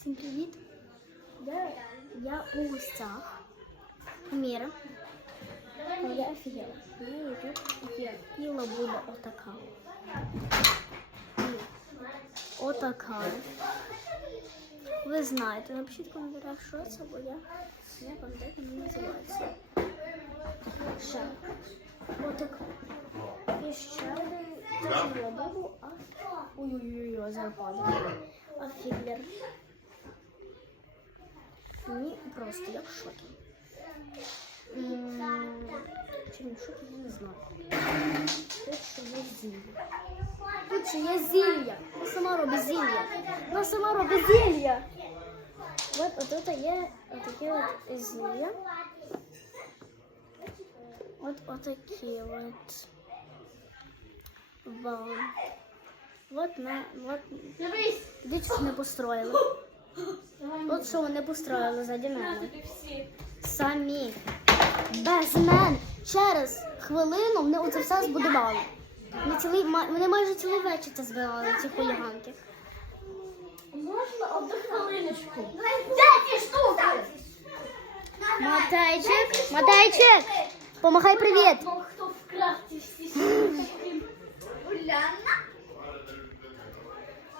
Всім привіт! Я, я у гостях у Міри. Але я офігела. У неї тут є піла буде отака. І Отака. Ви знаєте, напишіть в коментарях, що це, бо я не пам'ятаю, як вона називається. Ще. Отака. І ще це я буду, а ой-ой-ой, зарпаду. А Мені просто я в шокі. М, Чи не в шокі, я не знаю. Тут ще є зілля. Тут ще є зілля. Вона сама робить зілля. Вона сама робить зілля. От отут є отаке от зілля. От отакі от. Вам. Вот на вот дивіться, не построїли. От що вони построїли заді мене. Самі. Без мене. Через хвилину вони оце все збудували. Вони, цілий, вони майже цілий вечір це збирали, ці хуліганки. Можна одну хвилиночку? Десять штук! Матейчик, Матейчик, помахай привіт. Хто вкрав ці всі штуки? Уляна?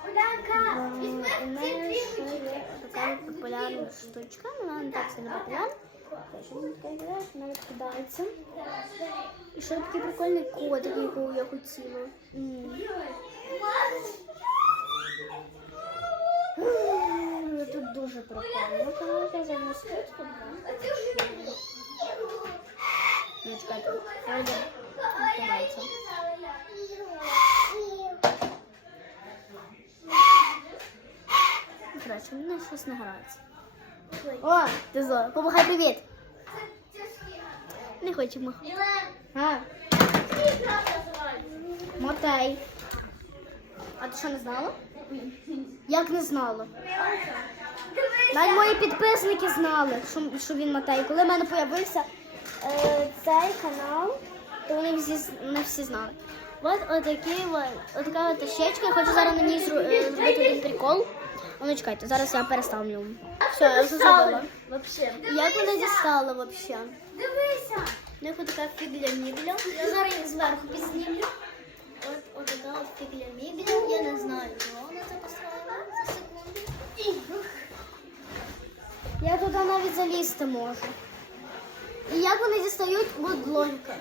Улянка, У мене ще є така штучка, вона не так сильно популярна. Що вона така грає, вона відкидається. І ще такий прикольний котик, якого я хотіла. Тут дуже прикольно. За штучку. Ну, чекайте, Фредді відкривається. Коротше, щось не. О, ти зло. Помахай привіт. Не махати. А, мотай. А ти що не знала? Як не знала? Навіть мої підписники знали, що, що він мотай. Коли в мене з'явився е, цей канал, то вони всі, не всі знали. От отакі, от, отака от щечка. Я хочу зараз на ній е, зробити один прикол. Ну, чекайте, зараз я переставлю. Все, я вже зробила. Вообще. Як вона дістала взагалі? Дивися. У них така фігля мігля. Я зараз їх зверху підзнімлю. От, така от фігля мігля. Я не знаю, чого вона це поставила за секунду. Я туди навіть залізти можу. І як вони дістають, от логіка.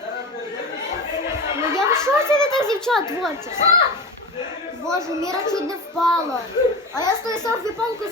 Ну я в шоці від тих дівчат творчих. Боже, Міра чуть не впала. А я з тою селфі-палкою